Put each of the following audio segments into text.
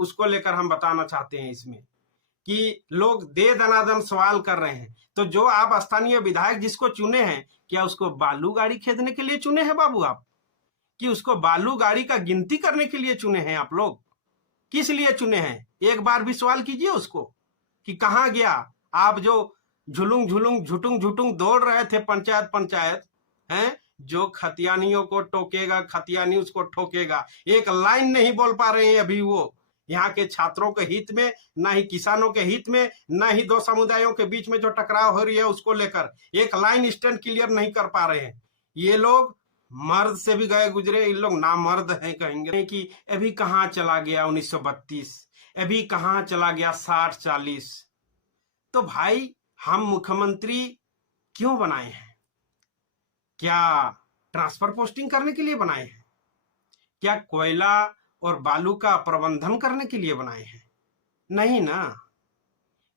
उसको लेकर हम बताना चाहते हैं इसमें कि लोग दे दनादन सवाल कर रहे हैं। तो जो आप स्थानीय विधायक जिसको चुने हैं, क्या उसको बालू गाड़ी खेदने के लिए चुने हैं बाबू आप? कि उसको बालू गाड़ी का गिनती करने के लिए चुने हैं आप लोग? किस लिए चुने हैं? एक बार भी सवाल कीजिए उसको कि कहां गया आप जो झुलुंग झुलुंग झुटुंग झुटुंग दौड़ रहे थे पंचायत पंचायत हैं? जो खतियानियों को टोकेगा, खतियानी उसको ठोकेगा, एक लाइन नहीं बोल पा रहे हैं अभी वो। यहाँ के छात्रों के हित में, ना ही किसानों के हित में, ना ही दो समुदायों के बीच में जो टकराव हो रही है उसको लेकर एक लाइन स्टैंड क्लियर नहीं कर पा रहे हैं। ये लोग मर्द से भी गए गुजरे, इन लोग नामर्द हैं कहेंगे कि अभी कहाँ चला गया 1932, अभी कहाँ चला गया 60-40। तो भाई हम मुख्यमंत्री क्यों बनाए हैं? क्या ट्रांसफर पोस्टिंग करने के लिए बनाए हैं? क्या कोयला और बालू का प्रबंधन करने के लिए बनाए हैं? नहीं ना।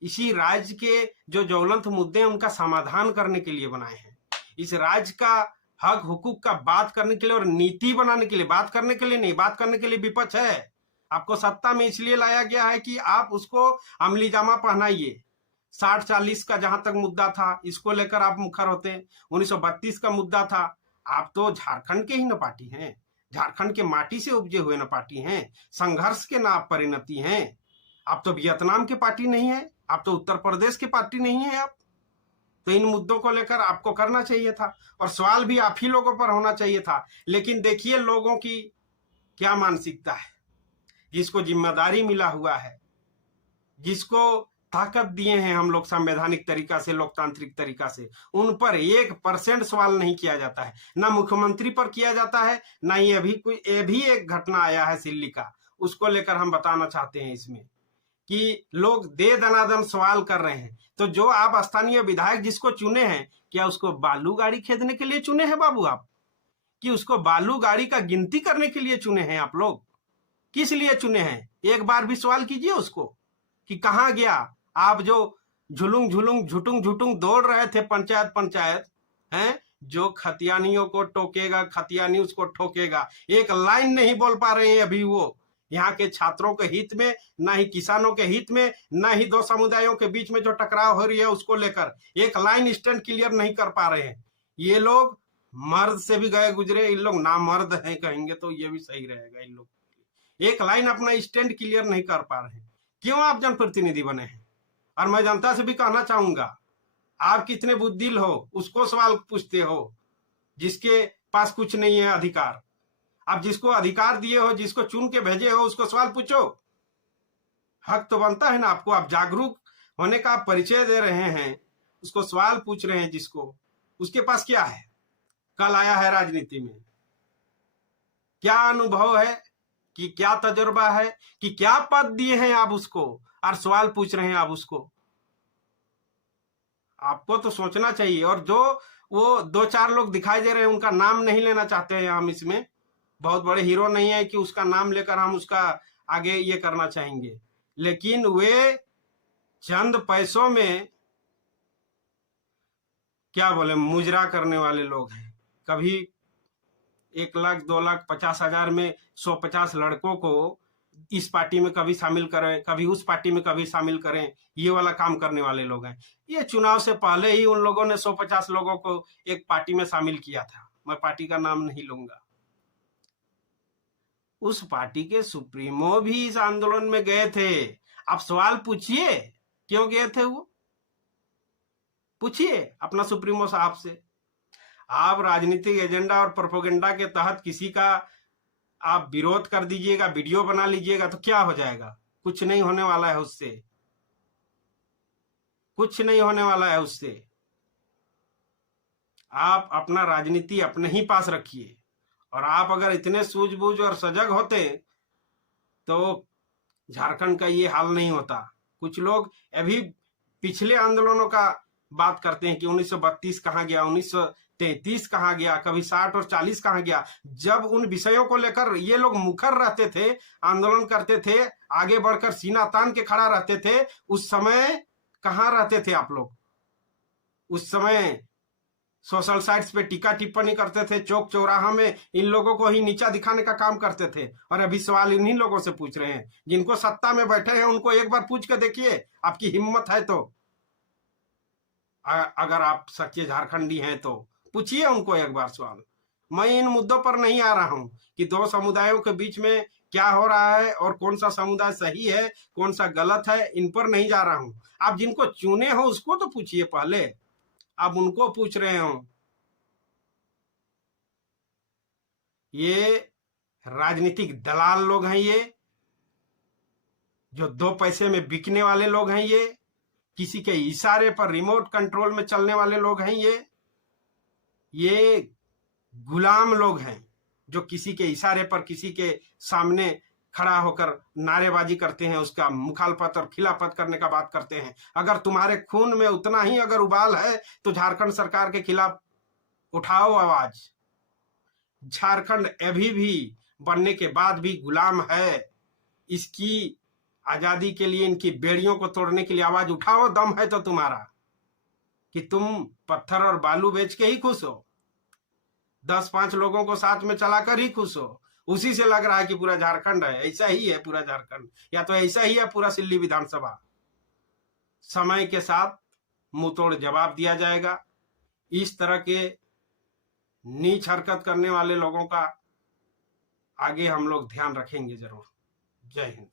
इसी राज्य के जो ज्वलंत मुद्दे हैं उनका समाधान करने के लिए बनाए हैं। इस राज्य का हक हुकूक का बात करने के लिए और नीति बनाने के लिए, बात करने के लिए नहीं। बात करने के लिए विपक्ष है। आपको सत्ता में इसलिए लाया गया है कि आप उसको अमली जामा पहनाइए। 60-40 का जहां तक मुद्दा था, इसको लेकर आप मुखर होते। 1932 का मुद्दा था। आप तो झारखंड के ही न पार्टी हैं, झारखंड के माटी से उपजे हुए न पार्टी हैं, संघर्ष के ना परिणति हैं। आप तो वियतनाम के पार्टी नहीं है, आप तो उत्तर प्रदेश के पार्टी नहीं है आप। तो इन मुद्दों को लेकर आपको करना चाहिए था और सवाल भी आप ही लोगों पर होना चाहिए था। लेकिन देखिए लोगों की क्या मानसिकता है। जिसको जिम्मेदारी मिला हुआ है, जिसको ताकत दिए हैं हम लोग संवैधानिक तरीका से, लोकतांत्रिक तरीका से, उन पर 1% सवाल नहीं किया जाता है। ना मुख्यमंत्री पर किया जाता है, ना ही अभी एक घटना आया है सिल्ली का, उसको लेकर हम बताना चाहते हैं इसमें कि लोग दे दनादन सवाल कर रहे हैं। तो जो आप स्थानीय विधायक जिसको चुने हैं, क्या उसको बालू गाड़ी खेदने के लिए चुने हैं बाबू आप? कि उसको बालू गाड़ी का गिनती करने के लिए चुने हैं आप लोग? किस लिए चुने हैं? एक बार भी सवाल कीजिए उसको कि कहां गया आप जो झुलुंग झुलुंग झुटुंग झुटुंग दौड़ रहे थे पंचायत पंचायत हैं? जो खतियानियों को टोकेगा, खतियानी उसको ठोकेगा, एक लाइन नहीं बोल पा रहे हैं अभी वो। यहाँ के छात्रों के हित में, ना ही किसानों के हित में, ना ही दो समुदायों के बीच में जो टकराव हो रही है उसको लेकर एक लाइन स्टैंड क्लियर नहीं कर पा रहे हैं। ये लोग मर्द से भी गए गुजरे, इन लोग नामर्द हैं कहेंगे तो ये भी सही रहेगा। इन लोग एक लाइन अपना स्टैंड क्लियर नहीं कर पा रहे हैं। क्यों आप जनप्रतिनिधि बने हैं? और मैं जनता से भी कहना चाहूंगा, आप कितने बुद्धिल हो उसको सवाल पूछते हो, जिसके पास कुछ नहीं है अधिकार। आप जिसको अधिकार दिए हो, जिसको चुन के भेजे हो, उसको सवाल पूछो। हक तो बनता है ना आपको। आप जागरूक होने का परिचय दे रहे हैं, उसको सवाल पूछ रहे हैं जिसको, उसके पास क्या है? कल आया है राजनीति में, क्या अनुभव है, कि क्या तजुर्बा है, कि क्या पद दिए हैं आप उसको और सवाल पूछ रहे हैं आप उसको? आपको तो सोचना चाहिए। और जो वो 2-4 लोग दिखाई दे रहे हैं, उनका नाम नहीं लेना चाहते हैं हम इसमें, बहुत बड़े हीरो नहीं है कि उसका नाम लेकर हम उसका आगे ये करना चाहेंगे, लेकिन वे चंद पैसों में क्या बोले मुजरा करने वाले लोग हैं। कभी 1 लाख 2 लाख 50,000 में 150 लड़कों को इस पार्टी में कभी शामिल करें, कभी उस पार्टी में कभी शामिल करें, ये वाला काम करने वाले लोग हैं। ये चुनाव से पहले ही उन लोगों ने 150 लोगों को एक पार्टी में शामिल किया था। मैं पार्टी का नाम नहीं लूंगा। उस पार्टी के सुप्रीमो भी इस आंदोलन में गए थे। आप सवाल पूछिए क्यों गए थे वो, पूछिए अपना सुप्रीमो साहब से। आप राजनीतिक एजेंडा और प्रोपेगेंडा के तहत किसी का आप विरोध कर दीजिएगा, वीडियो बना लीजिएगा तो क्या हो जाएगा? कुछ नहीं होने वाला है उससे, कुछ नहीं होने वाला है उससे। आप अपना राजनीति अपने ही पास रखिए। और आप अगर इतने सूझबूझ और सजग होते तो झारखंड का ये हाल नहीं होता। कुछ लोग अभी पिछले आंदोलनों का बात करते हैं कि 1932 कहाँ गया, 1933 कहाँ गया, कभी 60 और 40 कहाँ गया। जब उन विषयों को लेकर ये लोग मुखर रहते थे, आंदोलन करते थे, आगे बढ़कर सीना तान के खड़ा रहते थे, उस समय कहाँ रहते थे आप लोग? उस समय सोशल साइट्स पे टीका टिप्पणी करते थे, चौक चौराहा में इन लोगों को ही नीचा दिखाने का काम करते थे। और अभी सवाल इन्हीं लोगों से पूछ रहे हैं जिनको सत्ता में बैठे हैं, उनको एक बार पूछ के देखिए, आपकी हिम्मत है तो, अगर आप सच्चे झारखंडी हैं तो पूछिए उनको एक बार सवाल। मैं इन मुद्दों पर नहीं आ रहा हूं कि दो समुदायों के बीच में क्या हो रहा है और कौन सा समुदाय सही है कौन सा गलत है, इन पर नहीं जा रहा हूं। आप जिनको चुने हो उसको तो पूछिए पहले, आप उनको पूछ रहे हो। ये राजनीतिक दलाल लोग हैं, ये जो दो पैसे में बिकने वाले लोग हैं, ये किसी के इशारे पर रिमोट कंट्रोल में चलने वाले लोग हैं, ये गुलाम लोग हैं जो किसी के इशारे पर किसी के सामने खड़ा होकर नारेबाजी करते हैं, उसका मुखालफत और खिलाफत करने का बात करते हैं। अगर तुम्हारे खून में उतना ही अगर उबाल है तो झारखंड सरकार के खिलाफ उठाओ आवाज। झारखंड अभी भी बनने के बाद भी गुलाम है। इसकी आजादी के लिए इनकी बेड़ियों को तोड़ने के लिए आवाज उठाओ, दम है तो तुम्हारा, कि तुम पत्थर और बालू बेच के ही खुश हो, 10-5 लोगों को साथ में चलाकर ही खुश हो। उसी से लग रहा है कि पूरा झारखंड है, ऐसा ही है पूरा झारखंड, या तो ऐसा ही है पूरा सिल्ली विधानसभा। समय के साथ मुंह तोड़ जवाब दिया जाएगा। इस तरह के नीच हरकत करने वाले लोगों का आगे हम लोग ध्यान रखेंगे जरूर। जय हिंद।